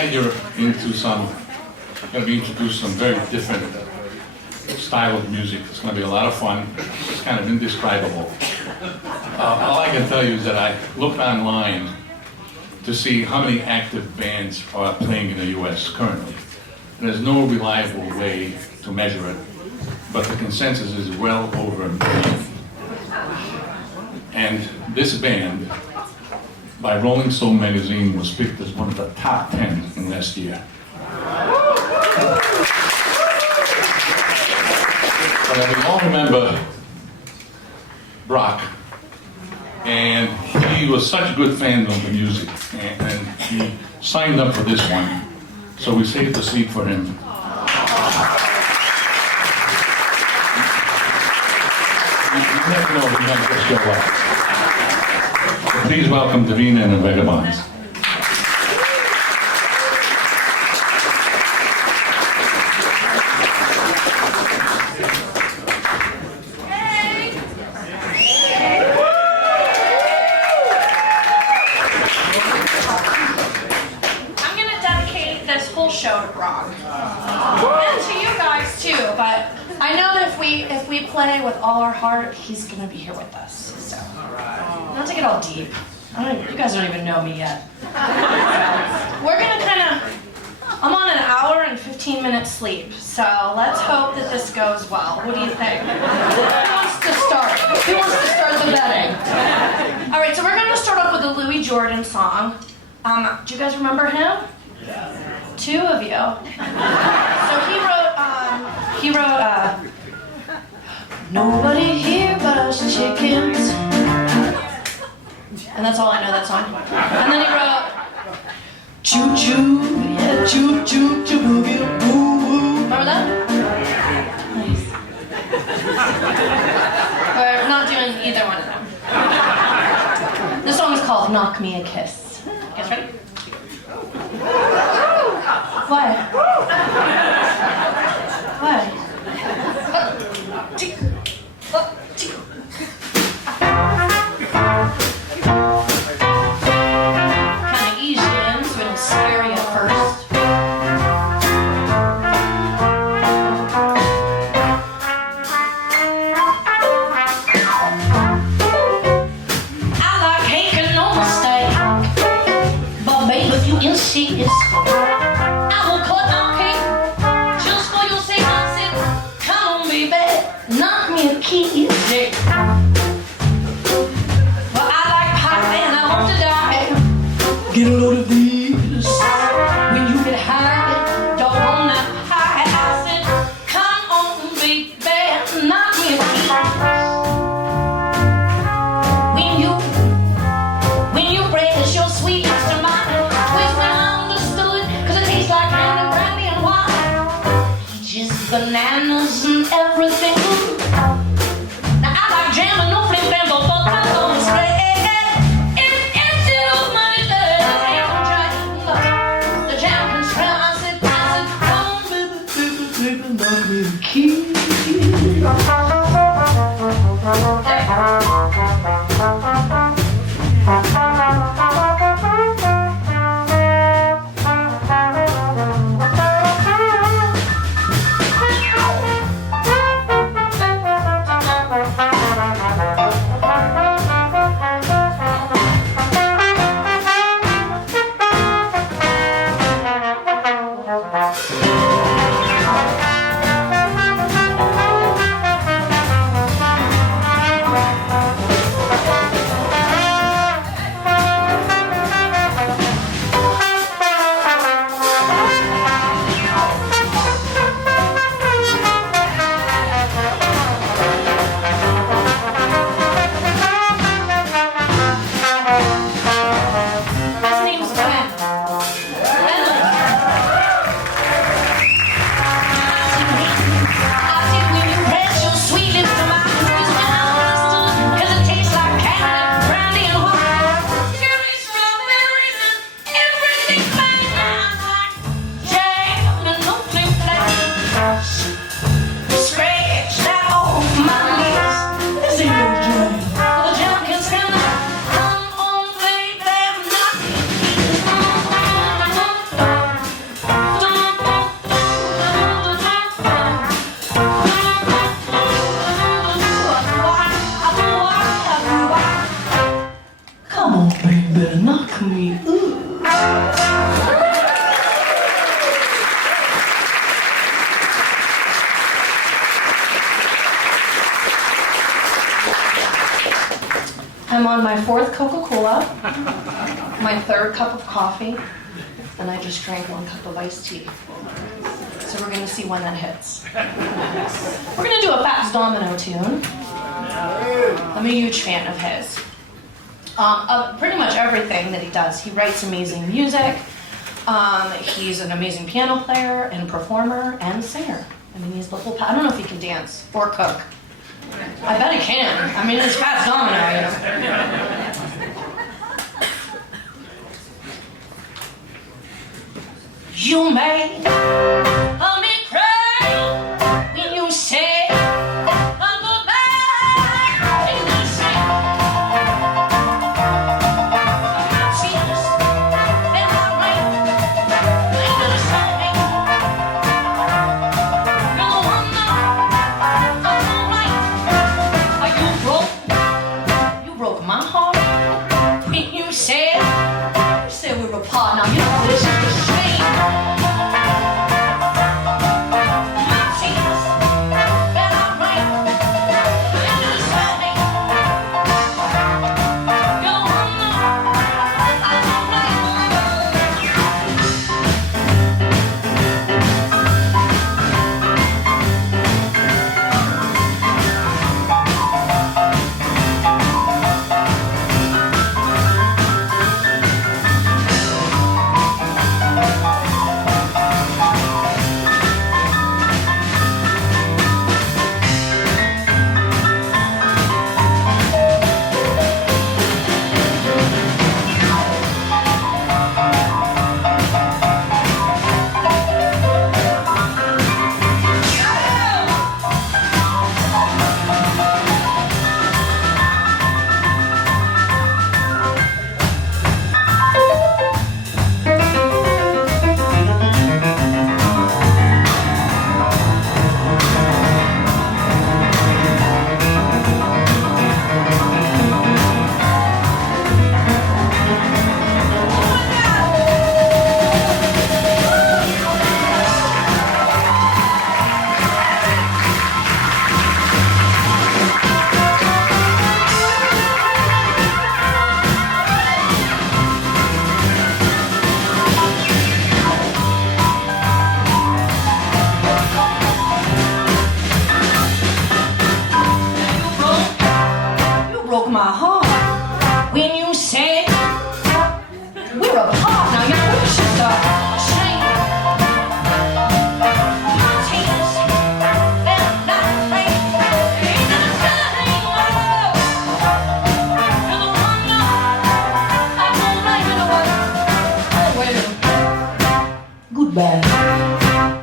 tonight you're into some, going to be introduced some very different style of music. It's going to be a lot of fun. It's kind of indescribable. All I can tell you is that I looked online to see how many active bands are playing in the U.S. currently. And there's no reliable way to measure it, but the consensus is well over 1 million. And this band, by Rolling Stone magazine, was picked as one of the top 10 in last year. But we all remember Brock, and he was such a good fan of the music, and he signed up for this one, so we saved the seat for him. You never know if he might just show up. So please welcome Davina and the Vagabonds. Play with all our heart, he's gonna be here with us. So, not to get all deep. You guys don't even know me yet. We're gonna I'm on an hour and 15-minute sleep, so let's hope that this goes well. What do you think? Who wants to start? Who wants to start the betting? All right, so we're gonna start off with a Louis Jordan song. Do you guys remember him? Yeah. 2 of you. So he wrote, nobody here but us chickens. And that's all I know that song. And then he wrote, choo choo, yeah, choo choo choo boogie woo woo. Remember that? Nice. We're not doing either one of them. This song is called Knock Me a Kiss. You guys ready? What? What? Kind of easy in, so we don't scare you at first. I like cake and no mistake, but baby, if you insist, I will cut my cake just for your sake. I said, come on, baby, knock me a kiss. Well, I like pie and I want to die. Get a load of these. When you get high, don't want that high. I said, come on, baby, knock me a kiss. When you raise your sweet lips to mine, which when I understood, 'cause it tastes like candy, brandy, and wine. Just bananas and everything. Now I like jam and no flip and but I don't spray. It's still money that ain't no jam. The jam can smell. I said, come on, baby, knock me a kiss. I'm on my 4th Coca-Cola, my 3rd cup of coffee, and I just drank 1 cup of iced tea. So we're gonna see when that hits. We're gonna do a Fats Domino tune. I'm a huge fan of his. Of pretty much everything that he does. He writes amazing music. He's an amazing piano player and performer and singer. I mean, he's the whole I don't know if he can dance or cook. I bet he can. I mean, it's Fats Domino, you know. You made me cry when you say goodbye. And you say my tears and my rain. And you say you're the one of the night. You broke my heart when you said we were apart. Now you know this is the shame.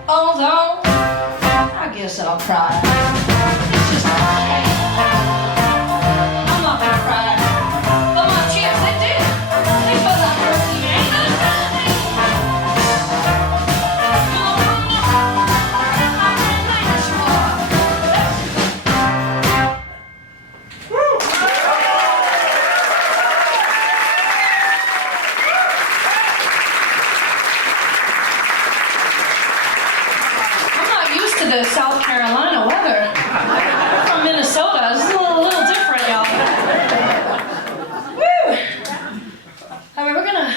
Although, I guess I'll cry. It's just a shame. I'm not gonna cry. But my tears, they did. Because I really ain't gonna cry. I really like you are. The South Carolina weather. From Minnesota, it's a little different, y'all. Woo! I mean, we're gonna.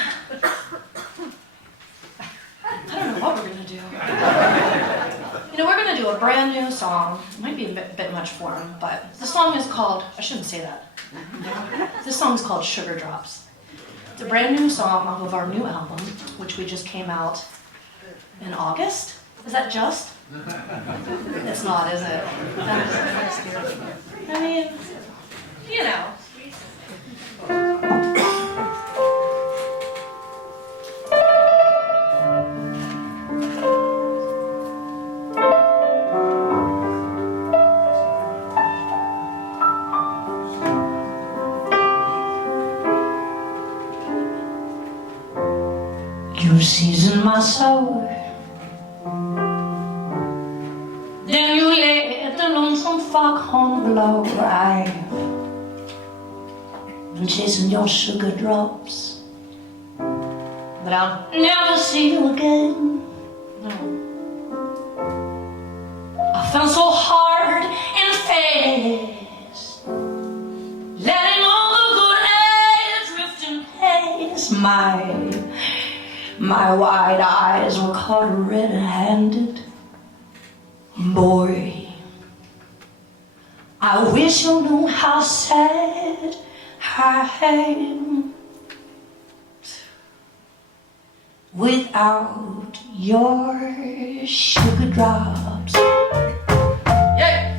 I don't know what we're gonna do. You know, we're gonna do a brand new song. It might be a bit much for him, but the song is called. I shouldn't say that. This song is called Sugar Drops. It's a brand new song off of our new album, which we just came out in August. Is that just? It's not, is it? I mean, you know. You season my soul. Then you let the lonesome foghorn blow. I've been chasing your sugar drops, but I'll never see you again. No. I fell so hard and fast, letting all the good My wide eyes were caught red-handed. Boy, I wish you knew how sad I am without your sugar drops. Yeah.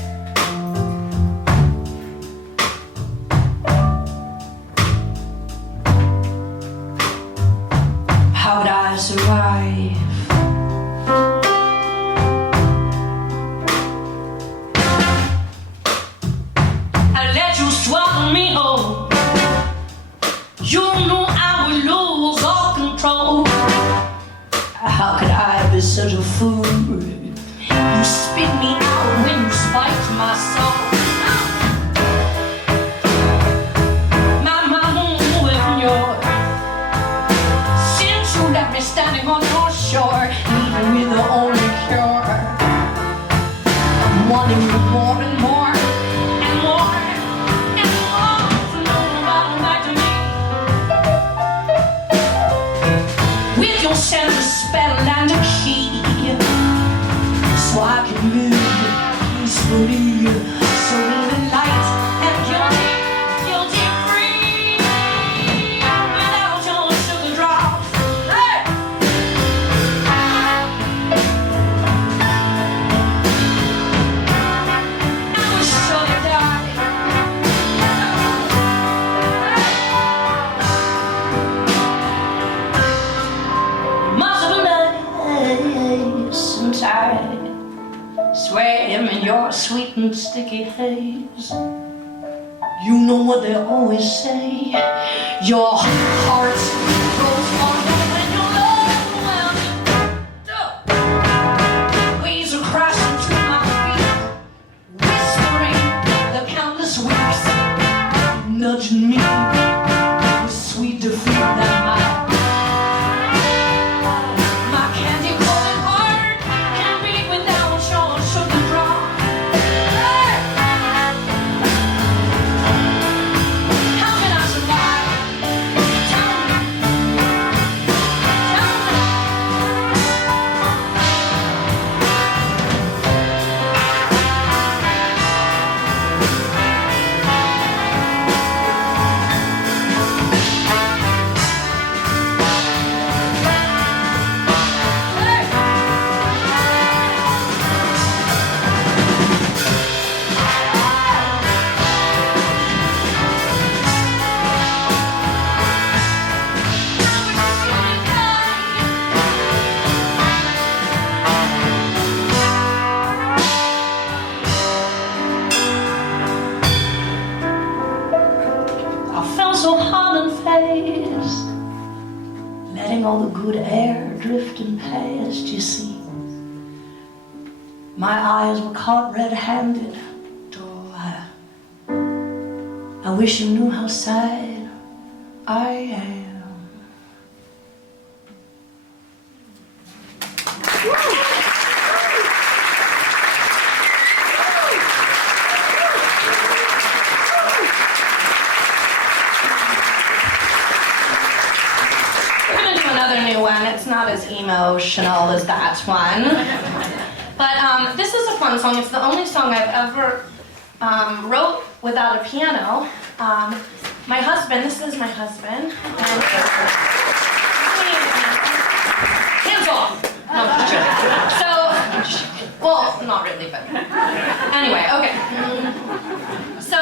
How would I survive? I let you swallow me whole. You knew I would lose all control. How could I be such a fool? You spit me out when you spiked my soul. My mind with yours. Since you left me standing on your shore, leaving me the only cure. I'm wanting you more and more and more and more. So nobody back to me. With your sense of spell and a key, so I can live peacefully. So in the light and guilty free, without your sugar drops. Hey! I was sure to die. Must have been nice inside. Swear him in your sweet and sticky haze. You know what they always say. Your heart grows fonder when your love overwhelms. Waves are crashing through my feet, whispering the countless weeks, nudging me with sweet defeat that my candy coated heart can't beat without your sugar drop. Hey! How can I survive? Tell me. I felt so hot and phased, letting all the good air drifting past, you see. My eyes were caught red-handed. Oh, I wish you knew how sad I am. We're gonna do another new one. It's not as emotional as that one. But this is a fun song. It's the only song I've ever wrote without a piano. My husband, this is my husband. And hands off. No, I'm just joking. So, well, not really, but anyway, okay. So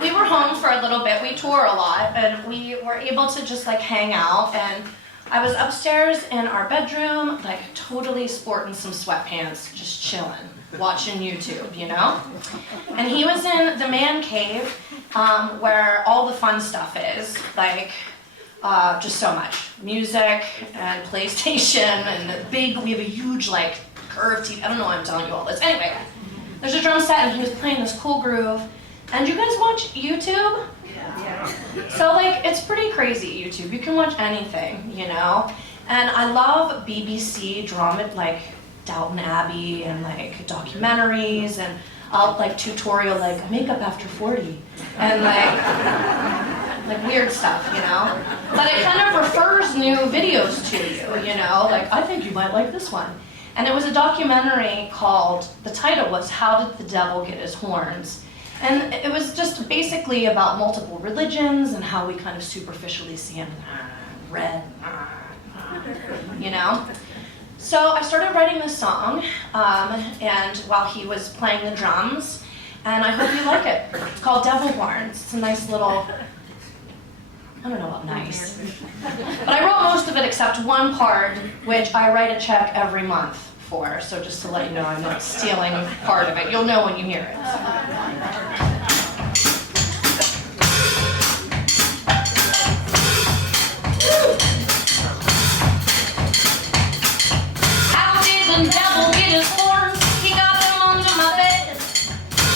we were home for a little bit. We tour a lot, and we were able to just like hang out. And I was upstairs in our bedroom, like totally sporting some sweatpants, just chilling, watching YouTube, you know? And he was in the man cave, where all the fun stuff is, like just so much. Music and PlayStation and the big, we have a huge like curved TV. I don't know why I'm telling you all this. Anyway, there's a drum set and he was playing this cool groove. And you guys watch YouTube? Yeah. So like, it's pretty crazy, YouTube. You can watch anything, you know? And I love BBC drama, like Downton Abbey and like documentaries and like tutorial, like makeup after 40. And like, like weird stuff, you know? But it kind of refers new videos to you, you know? Like, I think you might like this one. And it was a documentary called, the title was How Did the Devil Get His Horns? And it was just basically about multiple religions and how we kind of superficially see him red, you know? So I started writing this song, and while he was playing the drums, and I hope you like it. It's called Devil Horns. It's a nice little, I don't know about nice. But I wrote most of it except one part, which I write a check every month for. So just to let you know, I'm not stealing part of it. You'll know when you hear it. How did the devil get his horns? He got them under my bed.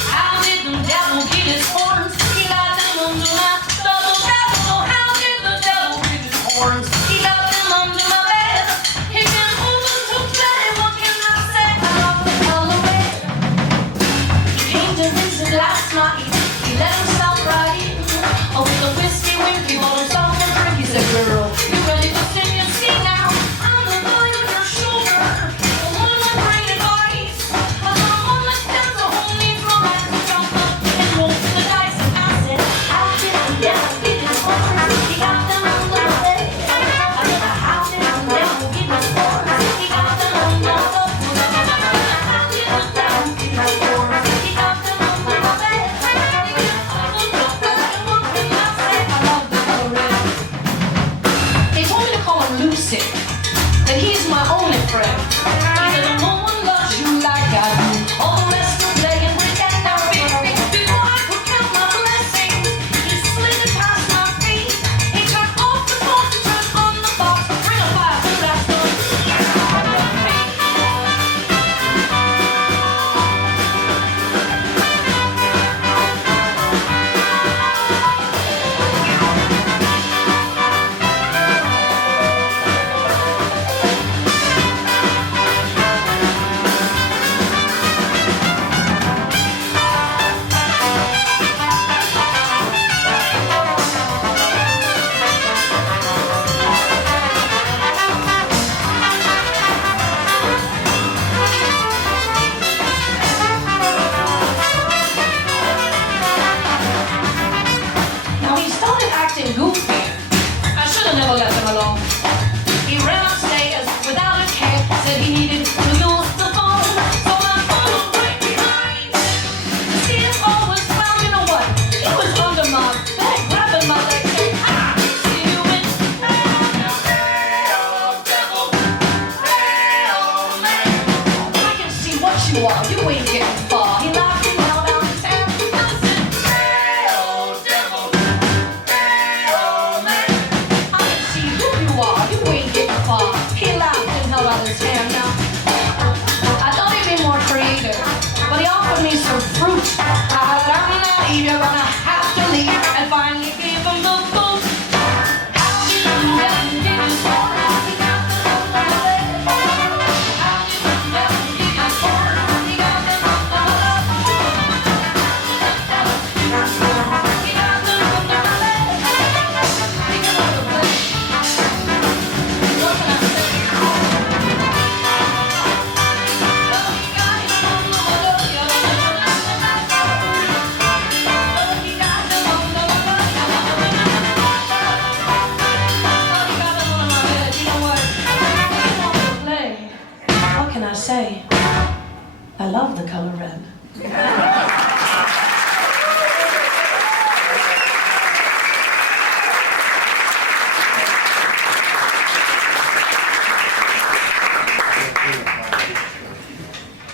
How did the devil get his horns? He got them under my double devil. How did the devil get his horns? He got them under my bed. He came over to play. What can I say? I love the color red. He came to visit last night. He let himself right in. Oh, with a whiskey wink, he bought himself a drink. He said, "Girl, you ready to sing and sing now? I'm the boy on your shoulder. I wanna bring advice. I don't understand the whole need for right to jump up and roll the dice." And I said, "How did the devil get his horns? He got them under my bed." I said, "How did the devil get his horns? He got them under my bed." How did the devil get his horns? He got them under my bed. What can I say? I love the color red. They told me to call him Lucy, that he's my only friend. He said, "No one loves you like I do. All the rest will play and pretend they're big." Before I could count my blessings, he slid it past my feet. He turned off the phone to turn on the box. Bring a fire to that stuff. Now he started acting goofy. I should have never left him alone. He ran upstairs without a care, said he needed to use the phone. So I followed right behind him. See him always found, you know what? He was under my bed, grabbing my leg, saying, "I see you in I can see what you are. You ain't getting far." He laughed and held out his hand. I said, "I can see who you are. You ain't getting far." He laughed and held out his hand. Now, I thought he'd be more creative, but he offered me some fruit. I learned that you're gonna have to leave, and finally gave him the boot. How did the devil get his horns? He got them under my bed. How did the devil get his horns? He got them under my bed. He got them under my bed. He got them under my bed. What can I say? What can I say? I love the color red.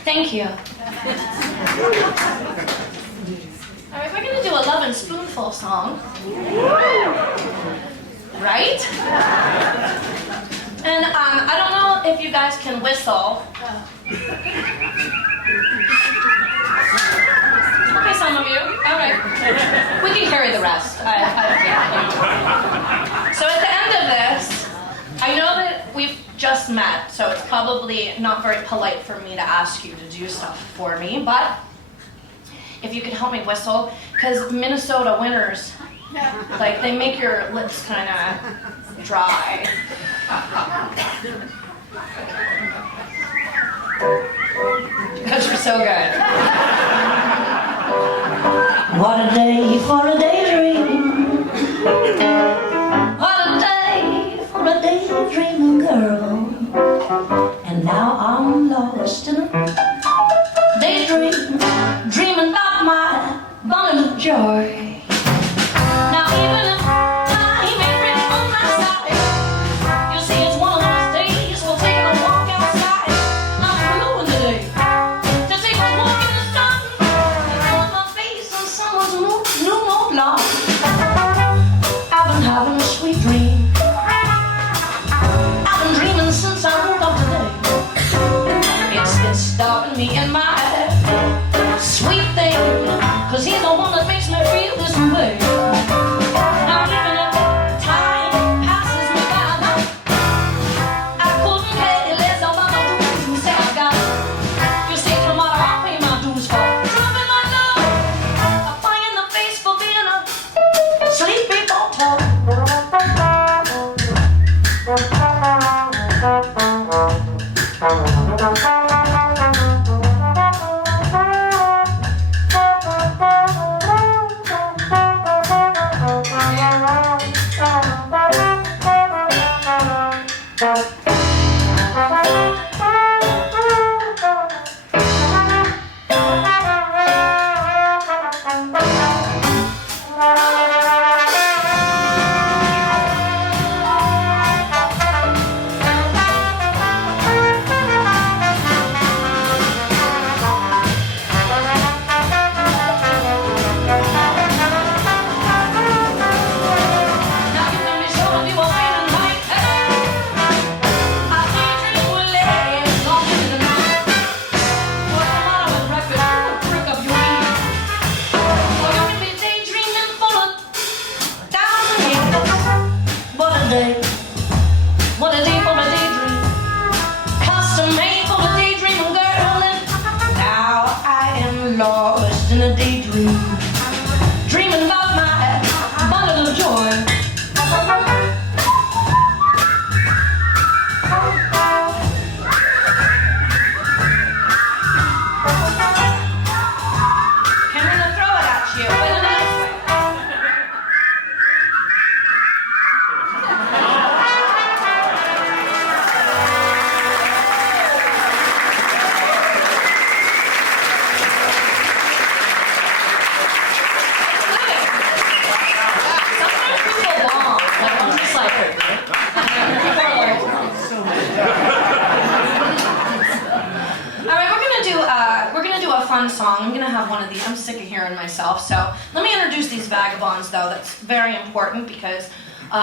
Thank you. All right, we're gonna do a Love and Spoonful song. Right? And I don't know if you guys can whistle. Okay, some of you. All right. We can carry the rest. So at the end of this, I know that we've just met, so it's probably not very polite for me to ask you to do stuff for me, but if you could help me whistle, because Minnesota winters Like they make your lips kind of dry. You guys are so good. What a day for a daydream. What a day for a daydreaming girl. And now I'm lost in a daydream, dreaming about my bundle of joy. Now even if time ain't really on my side, you see it's one of those days we'll take a walk outside. I'm blue in the day to take a walk in the sun and throw my face on someone's new mold lawn. I've been having a sweet dream. I've been dreaming since I woke up today. It's stopping me in my sweet thing, 'cause he's the one that makes me feel this way. Now even if time passes me by, I couldn't care less about the rules and say I got it. You see, tomorrow I'll pay my dues for dropping my love, a fire in the face for being a sleepy bottle. Lost in a daydream, dreaming about my bundle of joy. I'm gonna throw it at you in a nice way. Fun song. I'm gonna have one of these. I'm sick of hearing myself, so let me introduce these Vagabonds, though. That's very important because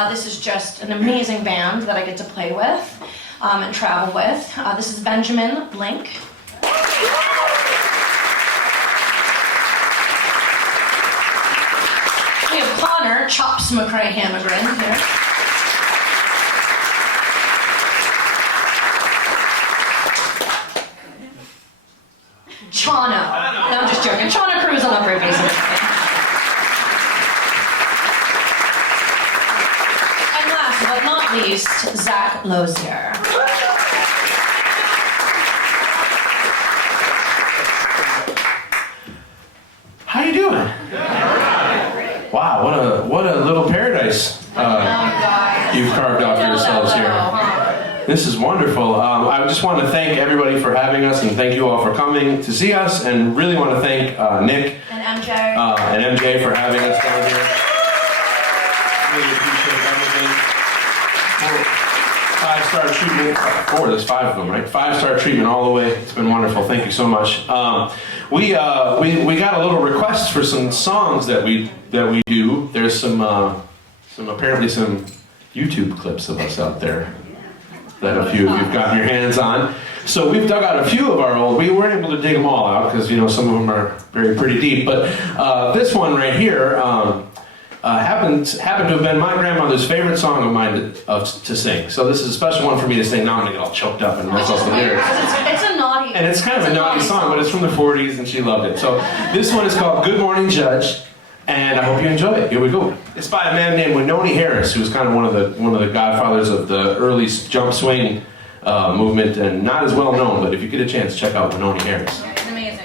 this is just an amazing band that I get to play with and travel with. This is Benjamin Blink. We have Connor Chops McCrae Hammergren here. Chano. No, I'm just joking. Chano Cruz on upright bass. And last but not least, Zack Lozier. How you doing? Wow, what a little paradise you've carved out for yourselves here. This is wonderful. I just want to thank everybody for having us, and thank you all for coming to see us, and really want to thank Nick and MJ for having us down here. Really appreciate everything. 5-star treatment. There's 5 of them, right? 5-star treatment all the way. It's been wonderful. Thank you so much. We got a little request for some songs that we do. There's apparently some YouTube clips of us out there that a few of you've gotten your hands on. So we've dug out a few of our old. We weren't able to dig them all out because some of them are pretty deep. But this one right here happened to have been my grandmother's favorite song of mine to sing. So this is a special one for me to sing. Now I'm gonna get all choked up and mess up the lyrics. It's a naughty. And it's kind of a naughty song, but it's from the 40s and she loved it. So this one is called "Good Morning Judge" and I hope you enjoy it. Here we go. It's by a man named Wynonie Harris, who's kind of one of the godfathers of the early jump swing movement, and not as well known, but if you get a chance, check out Wynonie Harris. It's amazing.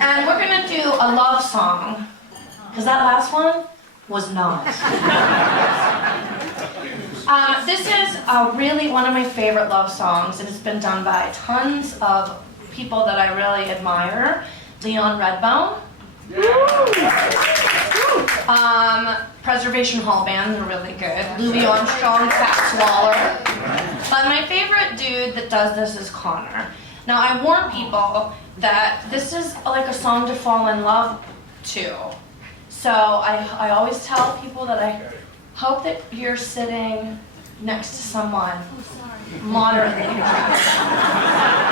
And we're gonna do a love song, because that last one was not. This is really one of my favorite love songs, and it's been done by tons of people that I really admire. Leon Redbone. Preservation Hall Band, they're really good. Louis Armstrong, Fats Waller. But my favorite dude that does this is Connor. Now I warn people that this is like a song to fall in love to. So I always tell people that I hope that you're sitting next to someone moderately attractive.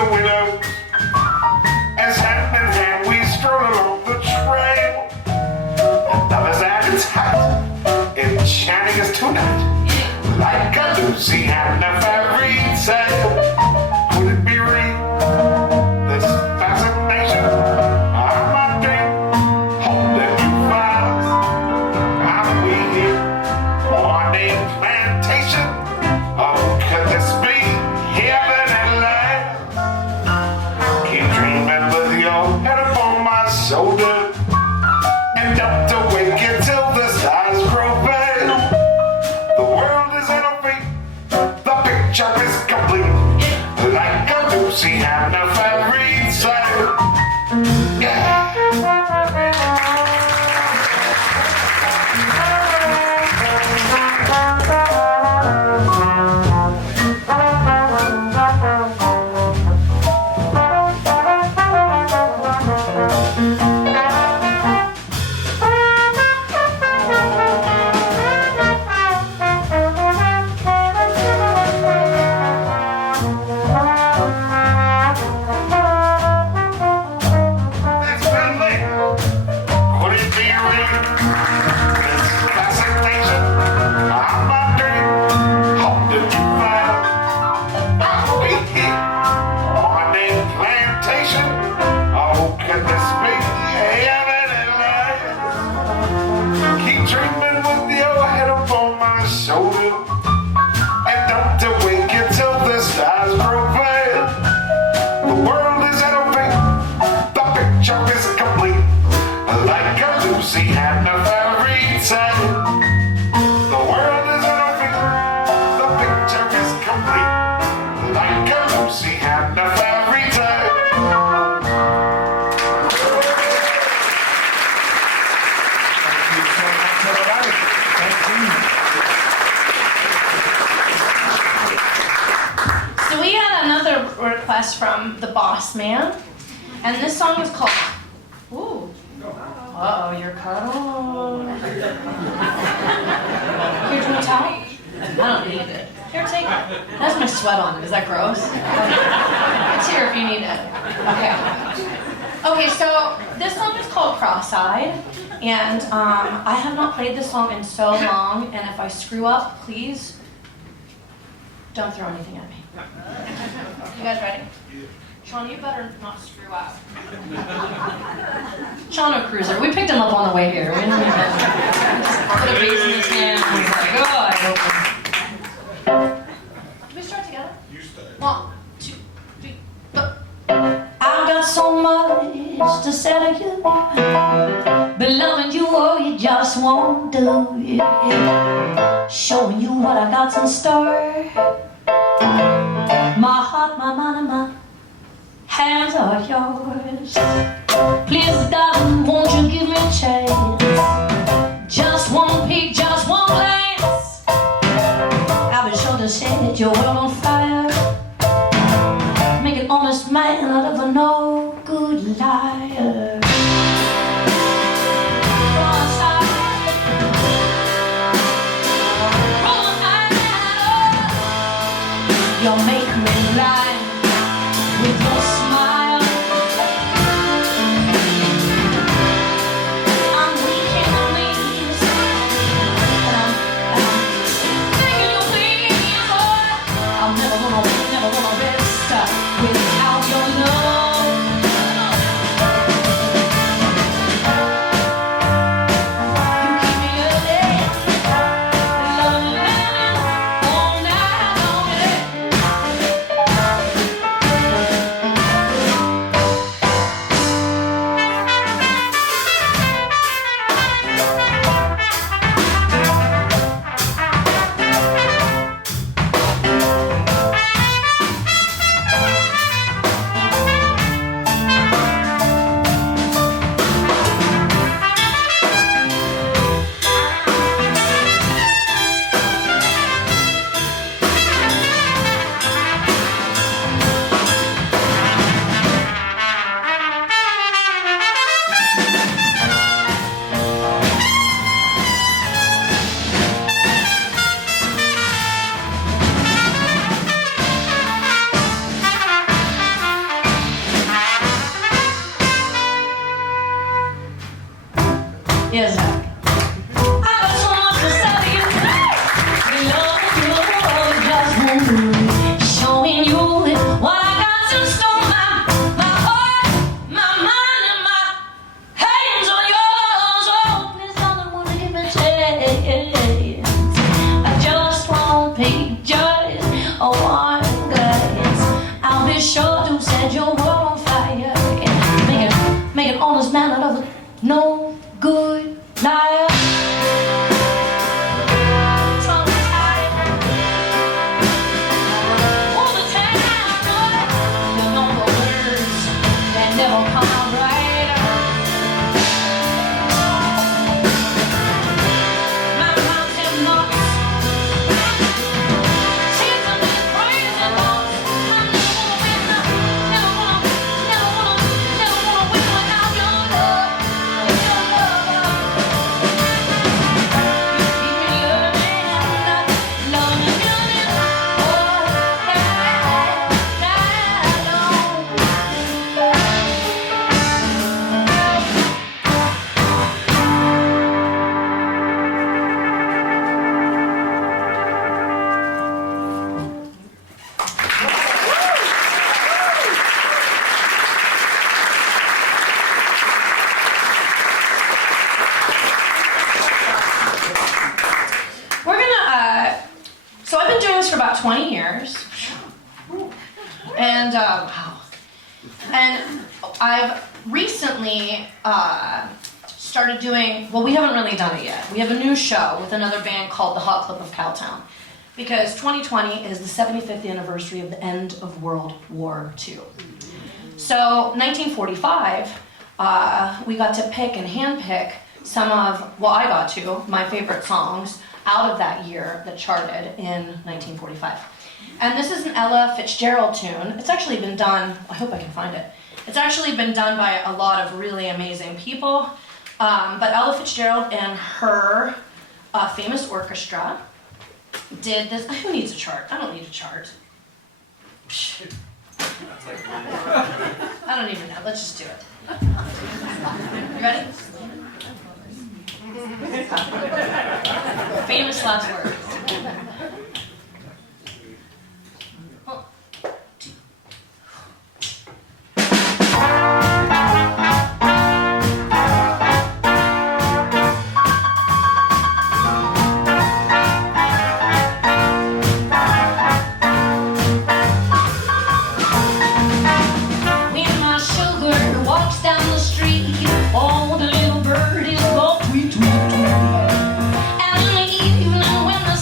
the widows. As hand in hand we stroll along the trail. And others at its height, enchanting us tonight. Like a Lucy and a fairy tale. Could it be real? This fascination of my dream. Holding you fast. I'm waiting on a plantation. Oh, could this be heaven at last? Keep dreaming with your head upon my shoulder. And don't awake until the stars grow pale. The world is in a beat. The picture is complete. Like a Lucy and a fairy tale. Yeah. It's been late. Could it be real? This fascination of my dream. Holding you fast. I'll be here on a plantation. Oh, could this be heaven at last? Keep dreaming with your head upon my shoulder. And don't awake until the stars grow pale. The world is in a beat. The picture is complete. Like a Lucy and a fairy tale. The world is in a beat. The picture is complete. Like a Lucy and a fairy tale. So we had another request from the boss man, and this song is called. Ooh. Uh-oh, you're cut off. Here, do you want a towel? I don't need it. Here, take it. It has my sweat on it. Is that gross? It's here if you need it. Okay. Okay, so this song is called Cross-Eyed, and I have not played this song in so long, and if I screw up, please don't throw anything at me. You guys ready? Sean, you better not screw up. Sean O'Cruiser, we picked him up on the way here. We didn't even just put a bass in his hand and was like, oh, I hope. Do we start together? You start. 1, 2, 3, 4. I've got so much to say to you. Been loving you, oh, you just won't do it. Showing you what I got in store. My heart, my mind, and my hands are yours. Please, darling, won't you give me a chance? Just one peek, just one glance. I'll be sure to set your world on fire. Make an honest man out of a no good liar. You'll make me lie with your smile. I'm weak in the knees, and I'm begging you please, boy. I'm never gonna rest without your love. Yes, Zack. I got so much to say to you. Love just showing you what I got to store. My heart, my mind, and my hands on yours. Oh, please don't want to give me a chance. I just won't pictures or one glance. I'll be sure to set your world on fire. Make an honest man out of a no good liar. All the time, you know the words that never come out right. My mouth have knots, tears of these crazy thoughts. I never wanna win without your love. We're gonna, so I've been doing this for about 20 years. And, wow. And I've recently started doing, well, we haven't really done it yet. We have a new show with another band called the Hot Clip of Cowtown. Because 2020 is the 75th anniversary of the end of World War II. So, 1945, we got to pick and handpick some of, well, I got to, my favorite songs out of that year that charted in 1945. And this is an Ella Fitzgerald tune. It's actually been done, I hope I can find it. It's actually been done by a lot of really amazing people. But Ella Fitzgerald and her famous orchestra did this. Who needs a chart? I don't need a chart. I don't even know. Let's just do it. You ready? Famous last word. When my sugar walks down the street, all the little birdies go tweet, tweet, tweet. And in the evening when the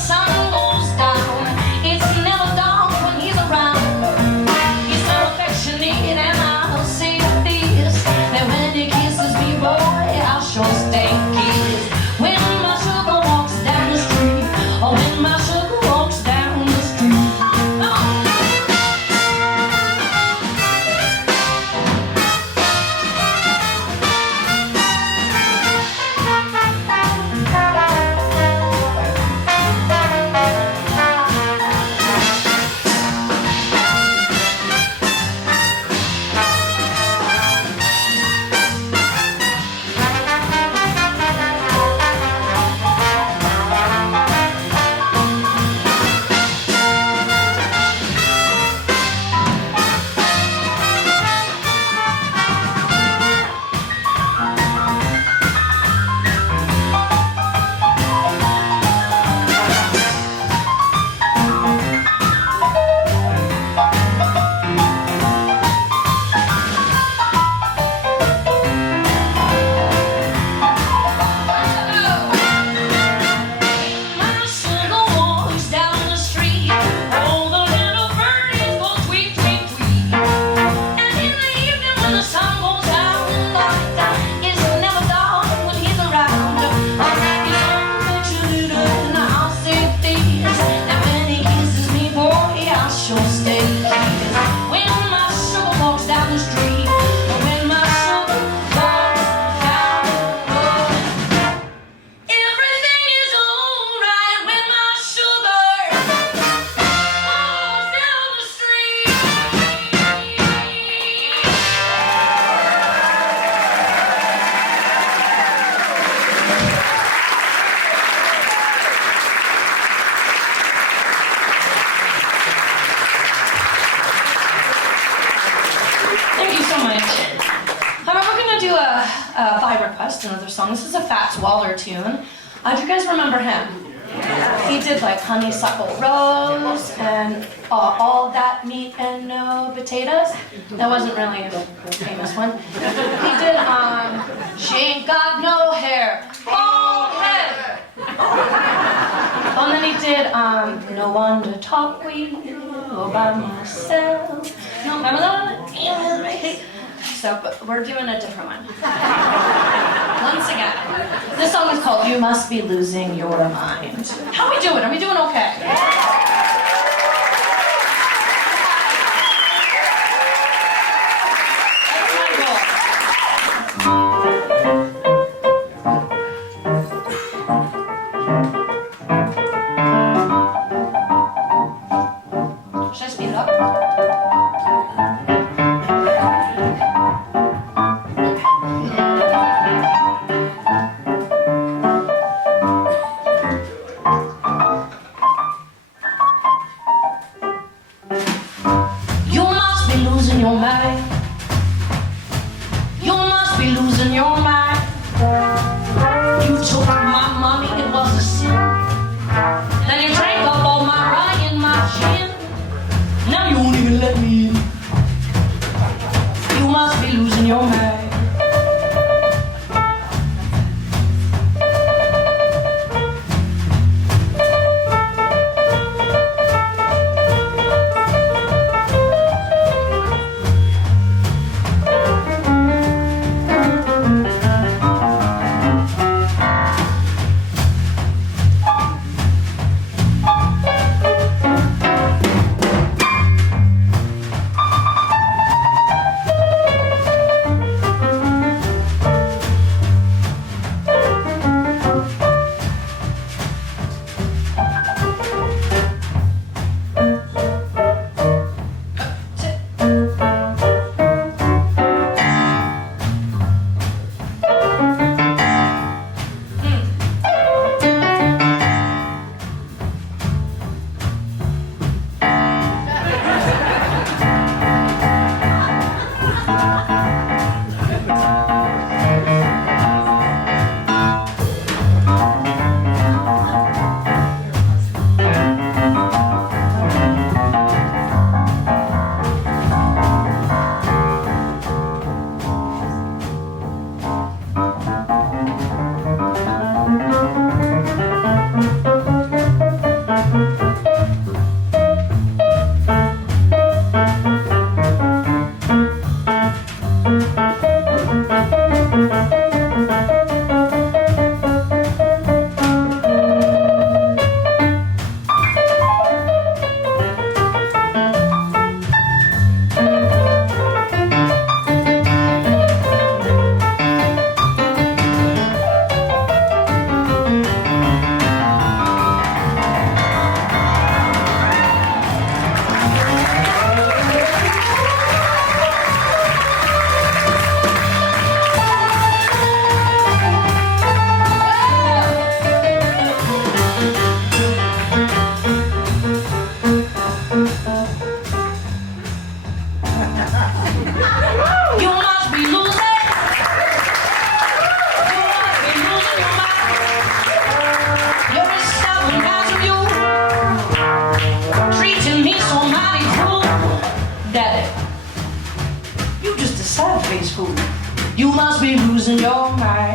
Thank you so much. We're gonna do a by request, another song. This is a Fats Waller tune. Do you guys remember him? Yeah. He did like Honeysuckle Rose and All That Meat and No Potatoes. That wasn't really a famous one. He did She Ain't Got No Hair, Bald Head. And then he did No One to Talk With, All By Myself. No, remember that? So, but we're doing a different one. Once again. This song is called You Must Be Losing Your Mind. How are we doing? Are we doing okay? Should I speed it up? You must be losing your mind.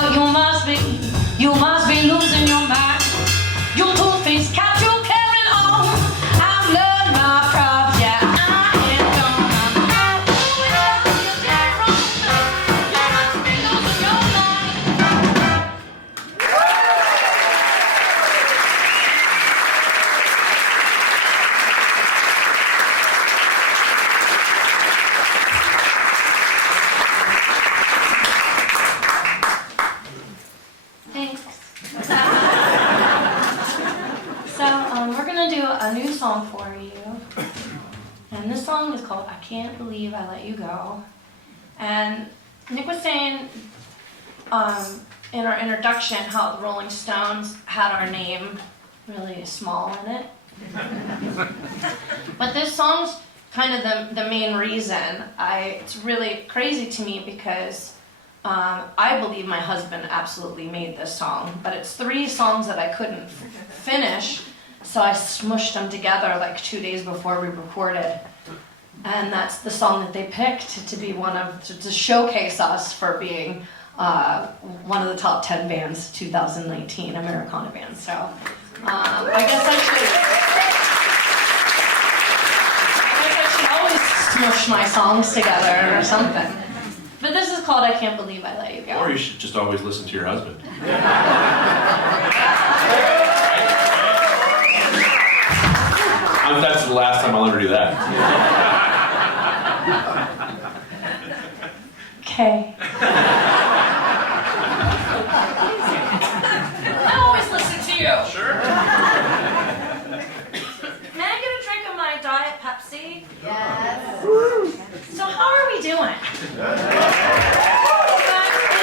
girl, you must be losing your mind. You two-faced cat, you carrying on. I've learned my props, yeah, I am gonna. You must be losing your mind. Thanks. So, we're gonna do a new song for you. And this song is called I Can't Believe I Let You Go. And Nick was saying in our introduction how the Rolling Stones had our name really small in it. But this song's kind of the main reason. It's really crazy to me because I believe my husband absolutely made this song, but it's 3 songs that I couldn't finish, so I smushed them together like 2 days before we recorded. And that's the song that they picked to be to showcase us for being one of the top 10 bands 2019, Americana bands. So I guess I should always smush my songs together or something. But this is called I Can't Believe I Let You Go. Or you should just always listen to your husband. That's the last time I'll ever do that. Okay. I always listen to you. Sure. May I get a drink of my Diet Pepsi? Yes. So how are we doing? It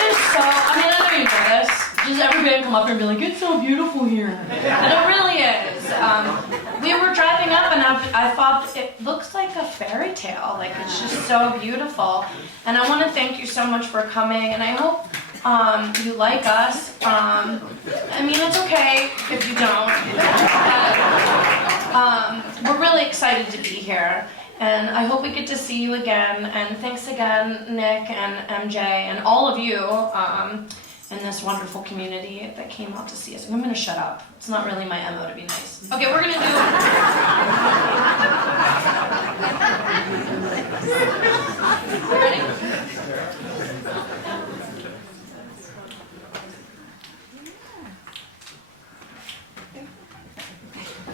is so, I know you know this. Just every band come up here and be like, it's so beautiful here. And it really is. We were driving up and I thought it looks like a fairy tale. Like it's just so beautiful. And I want to thank you so much for coming. And I hope you like us. I mean, it's okay if you don't. We're really excited to be here. And I hope we get to see you again. And thanks again, Nick and MJ and all of you in this wonderful community that came out to see us. I'm going to shut up. It's not really my MO to be nice. Okay, we're going to do... You ready?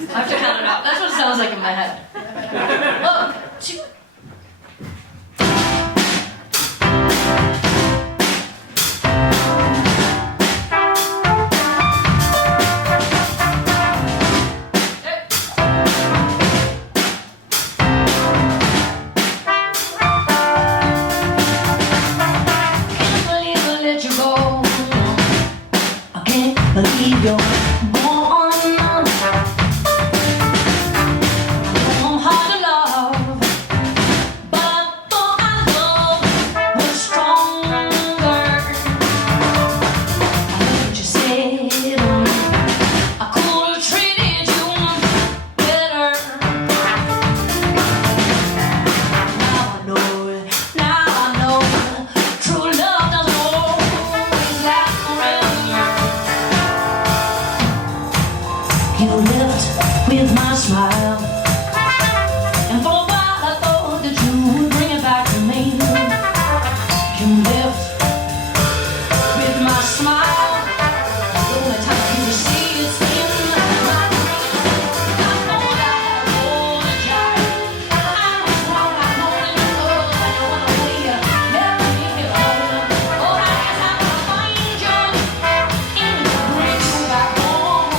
I have to count it out. That's what it sounds like in my head. 1, 2... Believe you're born. I'm hard to love, but I thought our love was stronger. I heard you say I could have treated you better. Now I know, true love doesn't always last forever. You left with my smile, and for a while I thought that you would bring it back to me. You left with my smile, the only time you see it's in my dreams. I thought I apologized. I was wrong, I know that you love, I know the way you left me alone. Oh, I guess I will find you and bring you back home.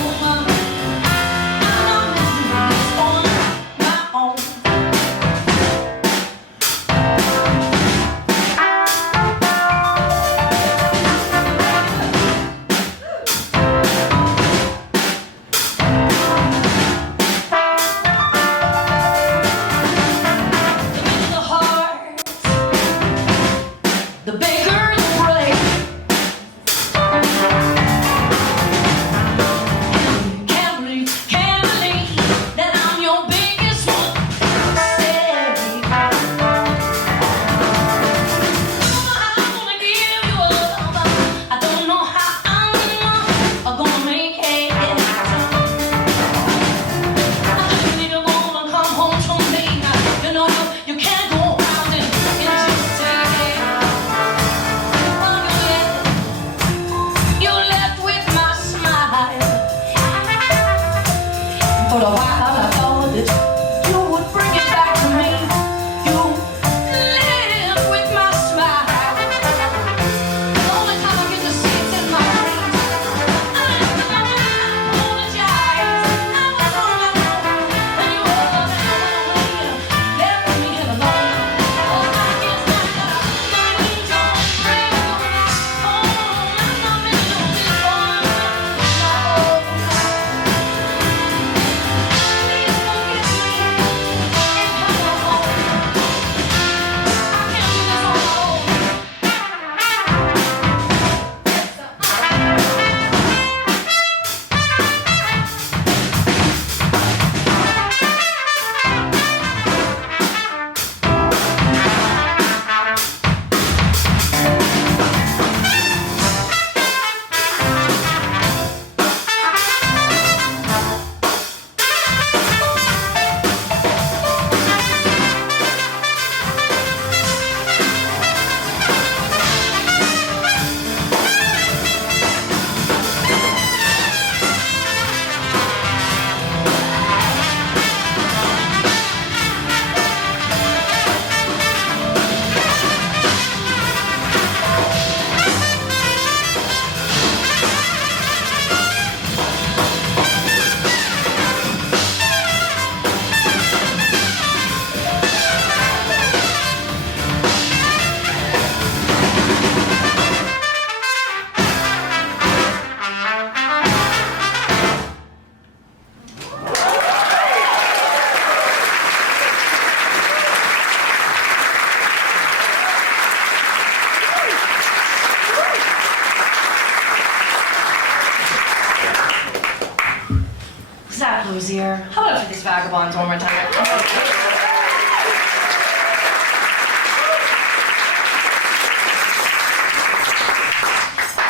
Zack Lozier. How about for these Vagabonds one more time?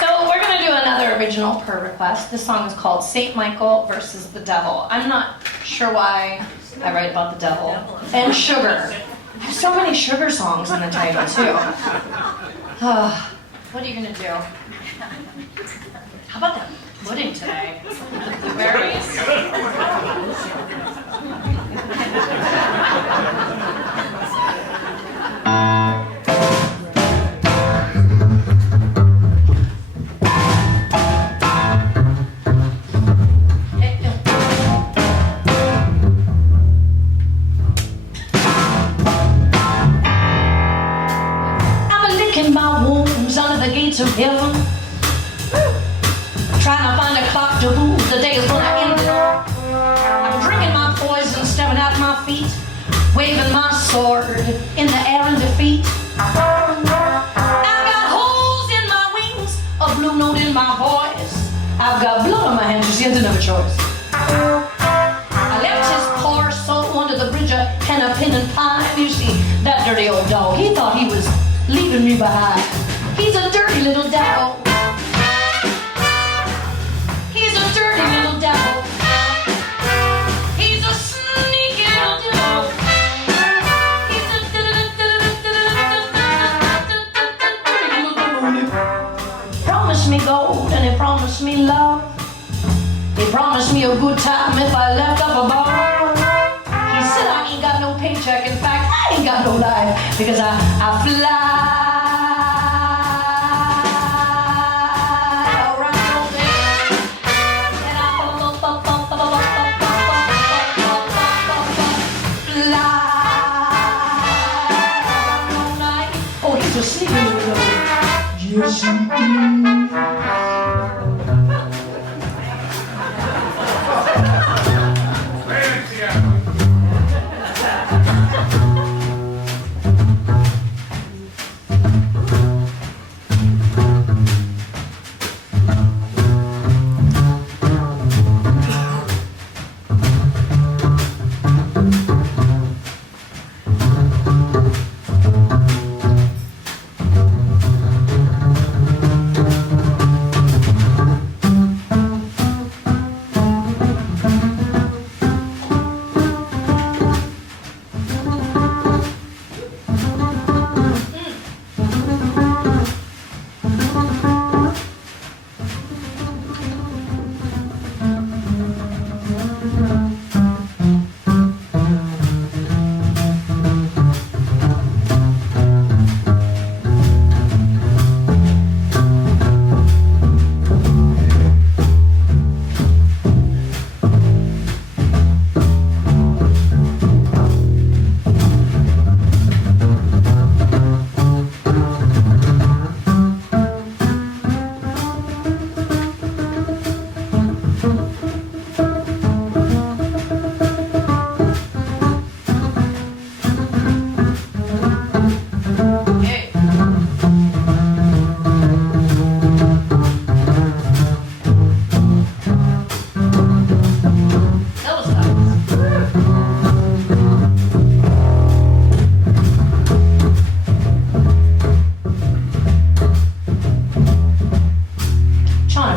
So we're gonna do another original per request. This song is called Saint Michael versus the Devil. I'm not sure why I write about the devil. And sugar. I have so many sugar songs in the title too. What are you gonna do? How about that pudding today? Blueberries? I'm licking my wounds under the gates of heaven, trying to find a clock to prove the day is gonna end it. I'm drinking my poison, staring at my feet, waving my sword in the air in defeat. I've got holes in my wings, a blue note in my voice. I've got blood on my hands, you see, I didn't have a choice. I left his poor soul under the bridge of Hennepin and Pine. You see, that dirty old dog, he thought he was leaving me behind. He's a dirty little devil. He's a dirty little devil. He's a sneaky little devil. He's a dirty little devil. Promised me gold and he promised me love. He promised me a good time if I left up a bar. He said I ain't got no paycheck. In fact, I ain't got no life because I fly. Yes,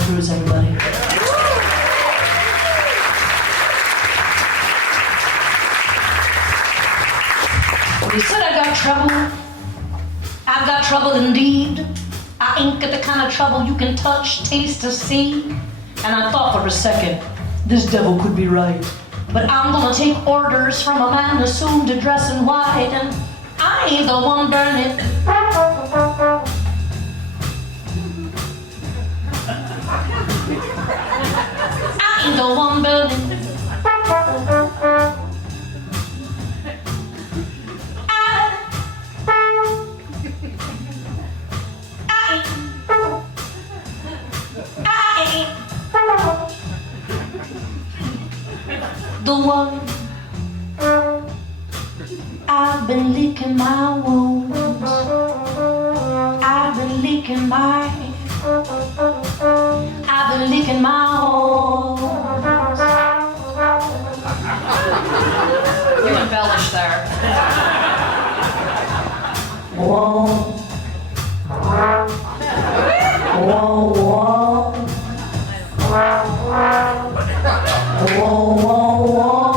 Cruz, everybody. He said I got trouble. I've got trouble indeed. I ain't got the kind of trouble you can touch, taste, or see. And I thought for a second, this devil could be right. But I'm gonna take orders from a man assumed to dress in white, and I ain't the one burning. I ain't the one burning. I ain't the one. I've been licking my wounds. I've been licking my holes. You embellished there. Whoa. Whoa, whoa. Whoa, whoa, whoa.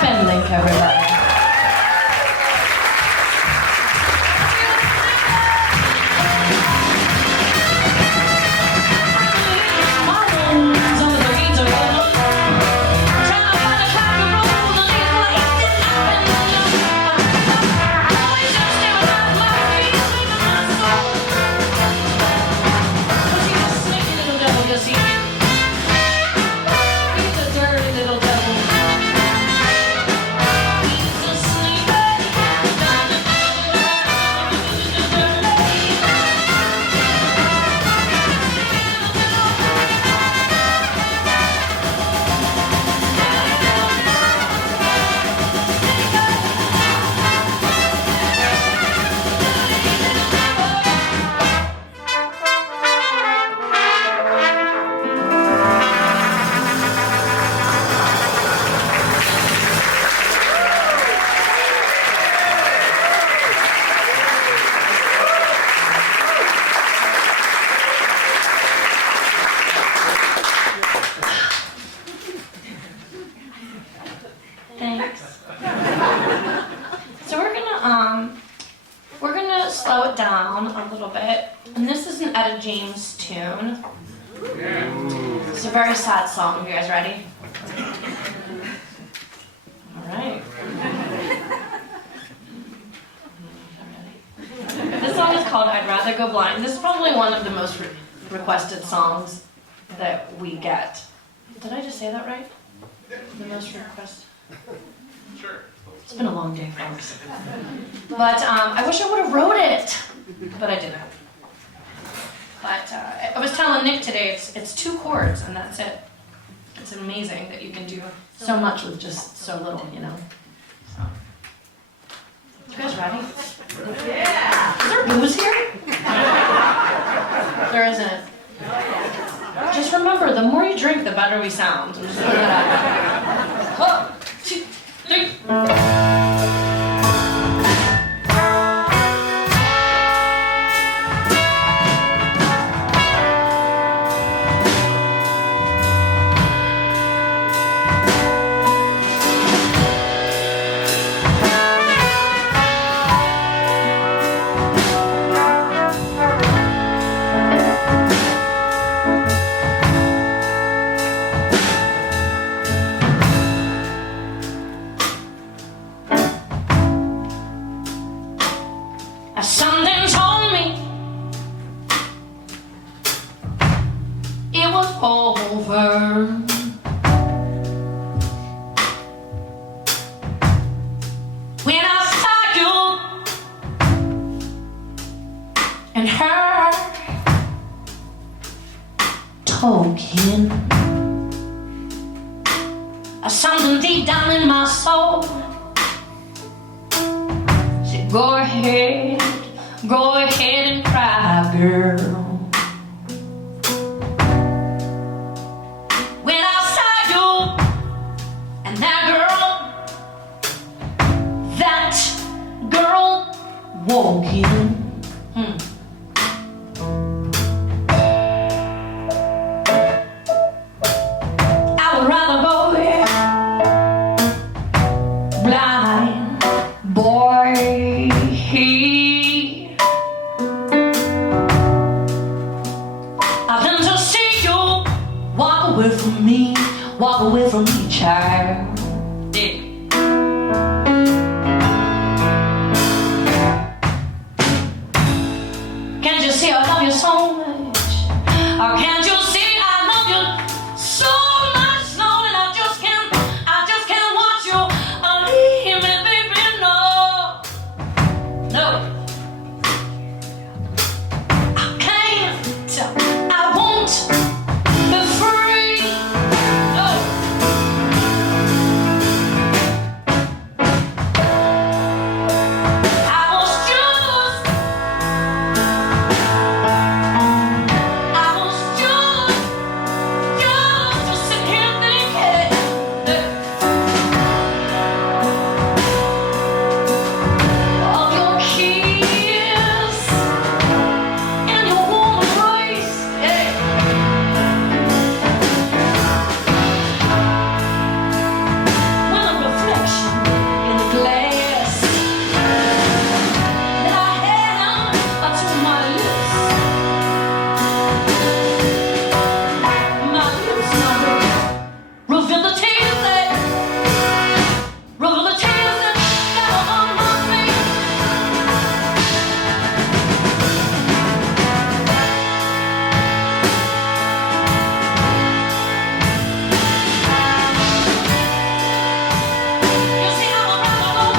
Ben Link, everybody. Thanks. So we're gonna slow it down a little bit. And this is an Etta James tune. It's a very sad song. Are you guys ready? All right. This song is called I'd Rather Go Blind. This is probably one of the most requested songs that we get. Did I just say that right? The most requested? Sure. It's been a long day, folks. But I wish I would have wrote it, but I didn't. But I was telling Nick today, it's 2 chords and that's it. It's amazing that you can do so much with just so little, you know. So. You guys ready? Yeah. Is there booze here? There isn't. Just remember, the more you drink, the better we sound. I'm just putting that out. 1, 2, 3. Something told me it was over. When I saw you and her talking, something deep down in my soul said, go ahead and cry, girl. When I saw you away from me, walk away from me, child. Yeah. Can't you see I love you so much? Or can't you see I love you so much, Lord, and I just can't watch you leave me, baby, no, no. I can't, I won't be free, no. I was just sitting here thinking of your kiss and your warm embrace, yeah. When a reflection in the glass that I had to my lips. My lips now reveal the tears that are on my face. You see how I'm alone.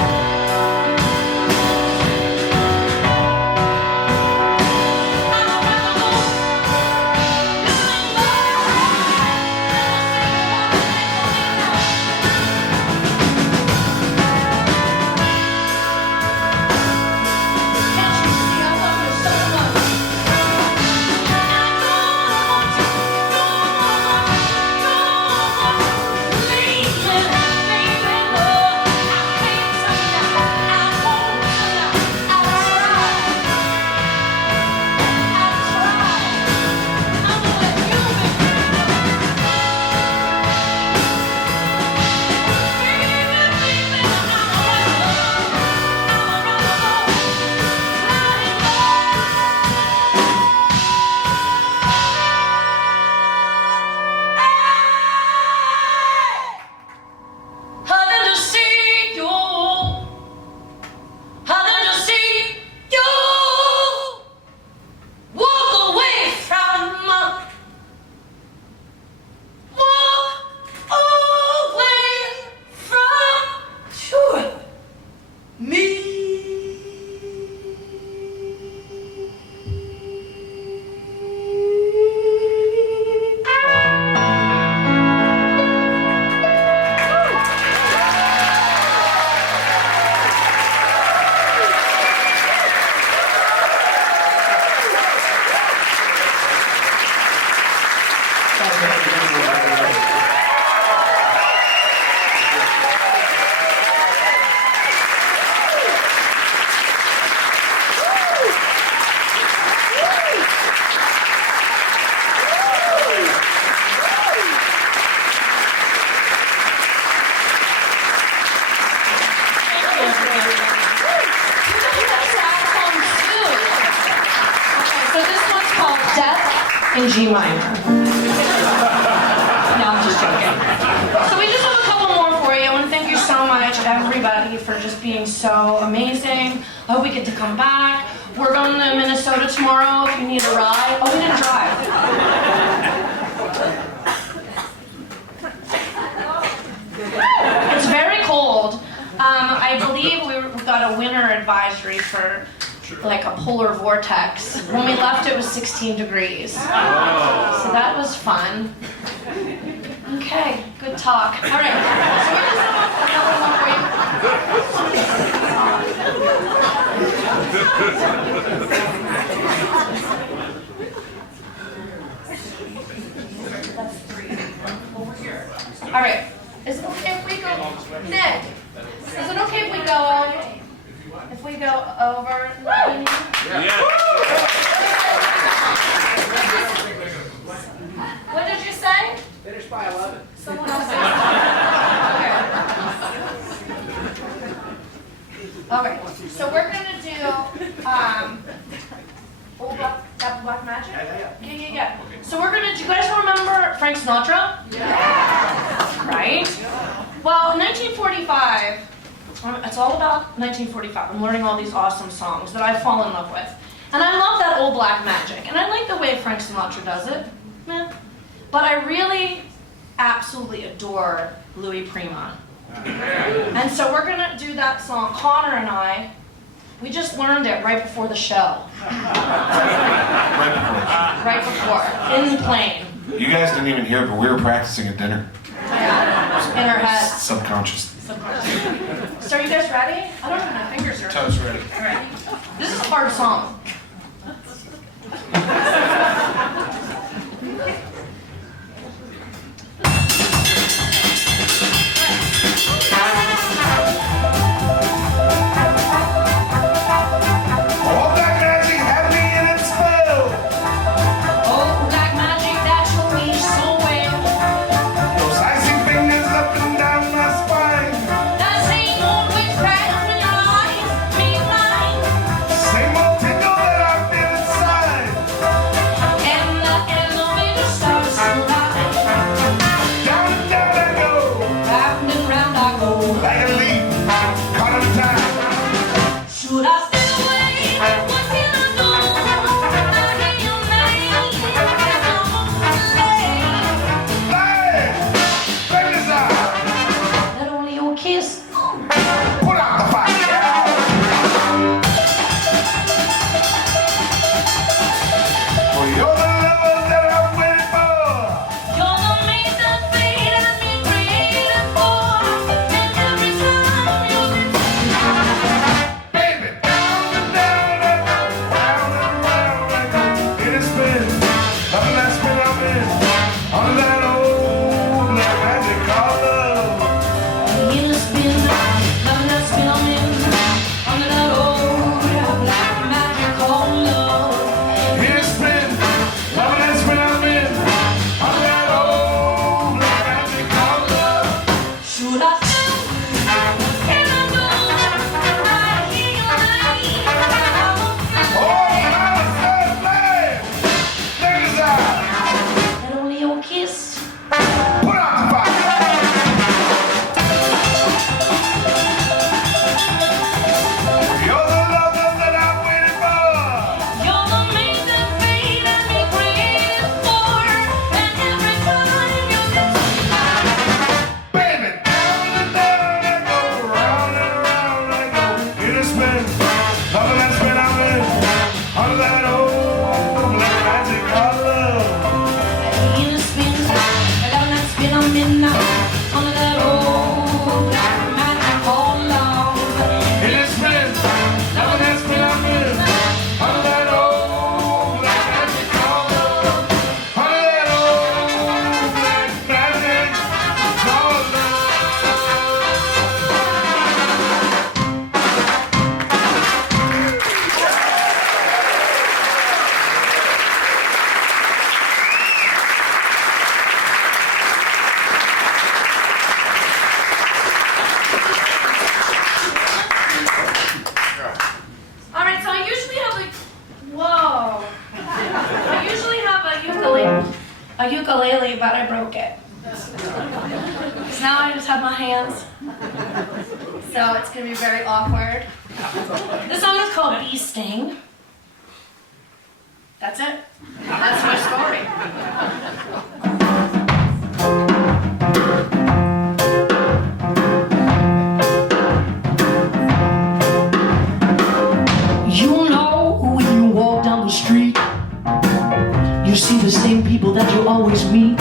In G minor. No, I'm just joking. So we just have a couple more for you. I want to thank you so much, everybody, for just being so amazing. I hope we get to come back. We're going to Minnesota tomorrow if you need a ride. Oh, we didn't drive. It's very cold. I believe we got a winter advisory for like a polar vortex. When we left, it was 16 degrees. So that was fun. Okay, good talk. All right, so we're just another one for you. That's 3. Over here. All right, is it okay if we go, Nick? Is it okay if we go over 90? Yeah. What did you say? Finish by 11. Someone else said. Okay. So we're gonna do Black Magic? Yeah. So we're gonna do, you guys remember Frank Sinatra? Yeah. Right? Well, in 1945, it's all about 1945. I'm learning all these awesome songs that I fall in love with. And I love that old black magic. And I like the way Frank Sinatra does it. Yeah. But I really absolutely adore Louis Prima. And so we're going to do that song. Connor and I, we just learned it right before the show. Right before, in the plane. You guys didn't even hear it, but we were practicing at dinner. Yeah, in our heads. Subconscious. So are you guys ready? I don't know if my fingers are. Toes ready. All right. This is a hard song. All that magic had me in its spell. Oh, black magic that you reach so well. Those icy fingers up and down my spine. That same old witchcraft in your eyes, me mine. Same old tickle that I feel inside. And the elevator starts to ride. Down and down I go, Round and round I go. like a leaf caught in time. Should I stay away? What can I do? I hear your name and I'm on the lane. Fly, fingers out, That only your kiss. put out the fire. For you're the lover that I'm waiting for. You're the mate that fate has been created for. And every time you Baby, down and down I go, round and round I go. In a spin, nothing that spin I'm in. On that old black magic called love. in a spin, loving that spin I'm in. Under that old black magic called love. In a spin, nothing that spin I'm in. On that old black magic called love. Should I stay? What can I do? I hear your name and I'm on the Oh, my son, man, fingers out, That only your kiss. put out the fire. You're the lover that I'm waiting for. You're the mate that fate has been created for. And every time you Baby, down and down I go, round and round I go. In a spin, loving that spin I'm in. Under that old black magic called love. in a spin, I got that spin I'm in now. Under that old black magic called love. In a spin, loving that spin I'm in. Under that old black magic called love. Under that old black magic called love. All right, so I usually have like, whoa. I usually have a ukulele, but I broke it. So now I just have my hands. So it's gonna be very awkward. This song is called Bee Sting. That's it. That's my story. You know when you walk down the street, you see the same people that you always meet.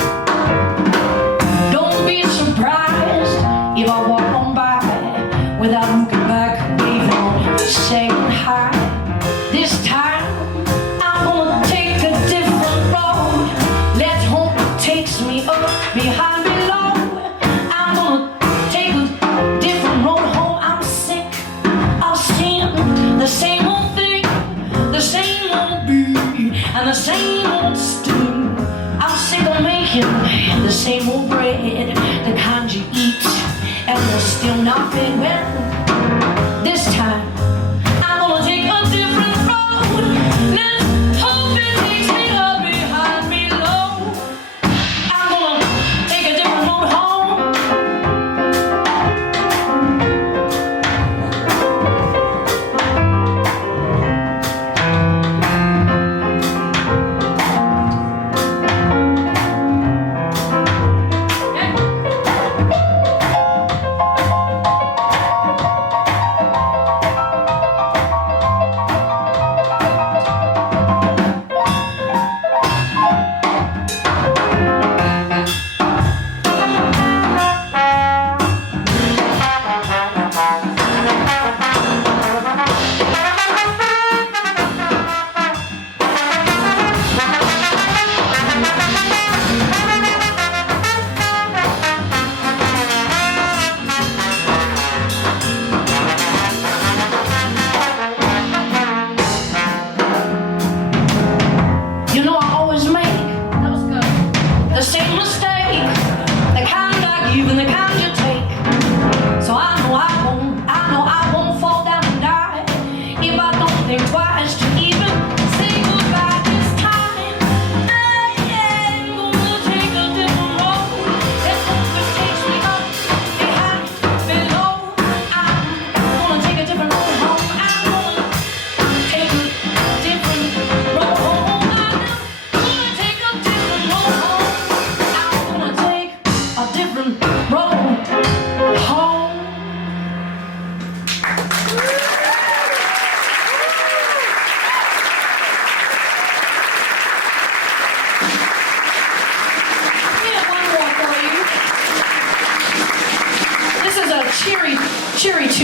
Don't be surprised if I walk on by without looking back, even saying hi. This time I'm gonna take a different road. Let's hope it takes me up behind below. I'm gonna take a different road home. I'm sick of seeing the same old thing, the same old beat, and the same old stew. I'm sick of making the same old bread, the kind you eat, and will still not fit well. This time, I'm gonna take a different road. Let's hope it takes me up behind below. I'm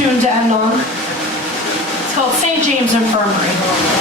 tune to end on. It's called St. James Infirmary.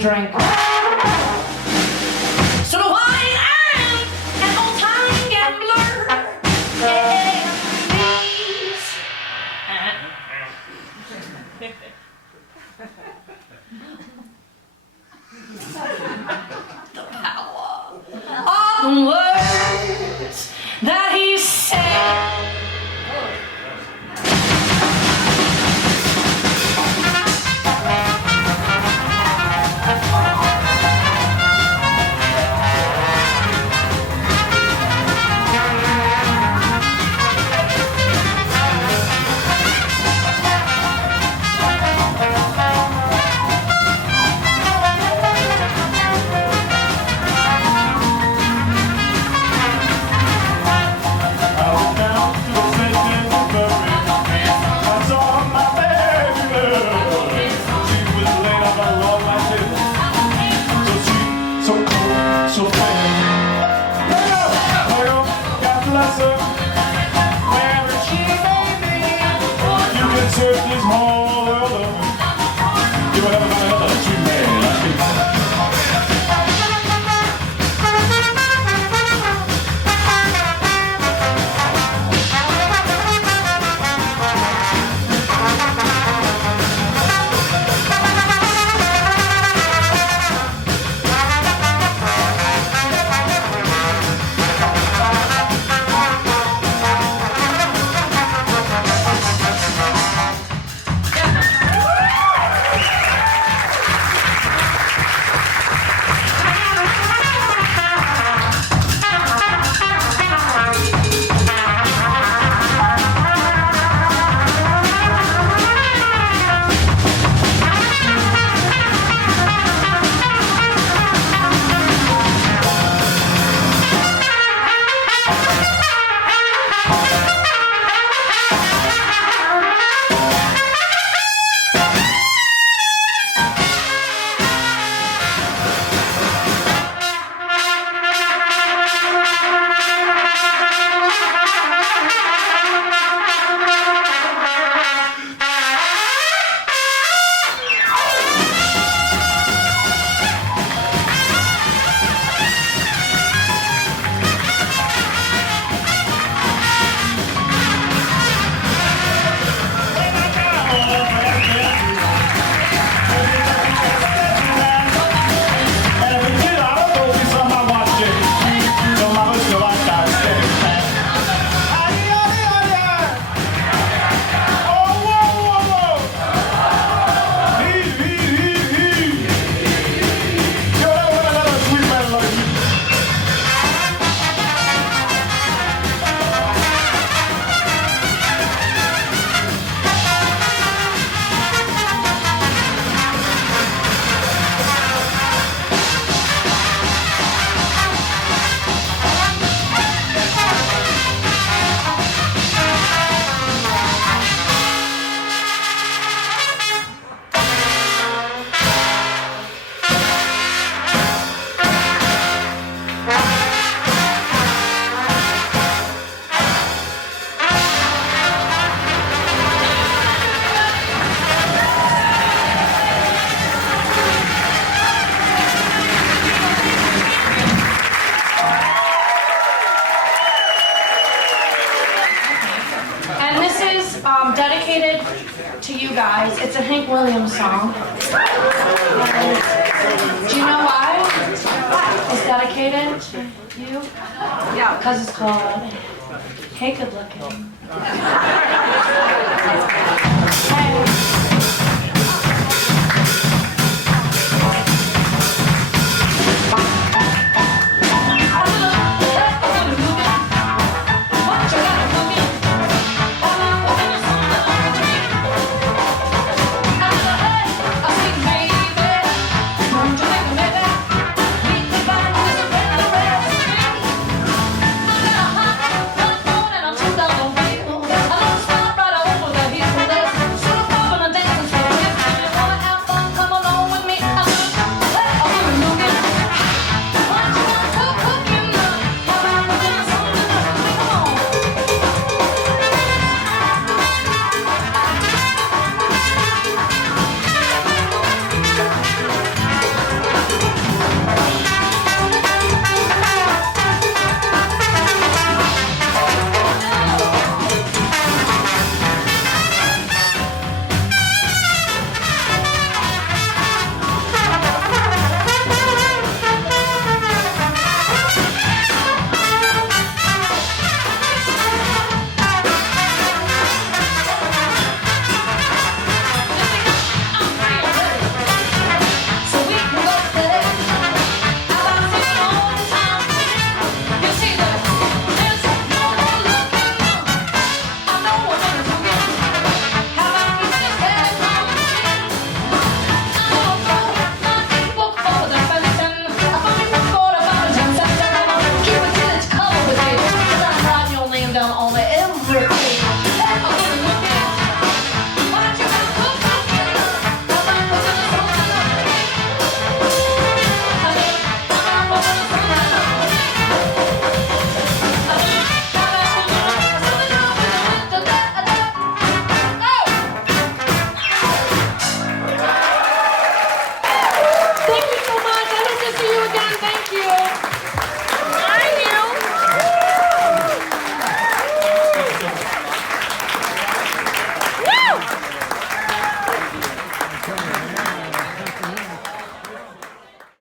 Drink. So the wine and an old-time gambler the power of the words that he said. to you guys. It's a Hank Williams song. And do you know why? It's dedicated to you? Yeah. Because it's called Hey Good Looking. Hey. Down all the everything.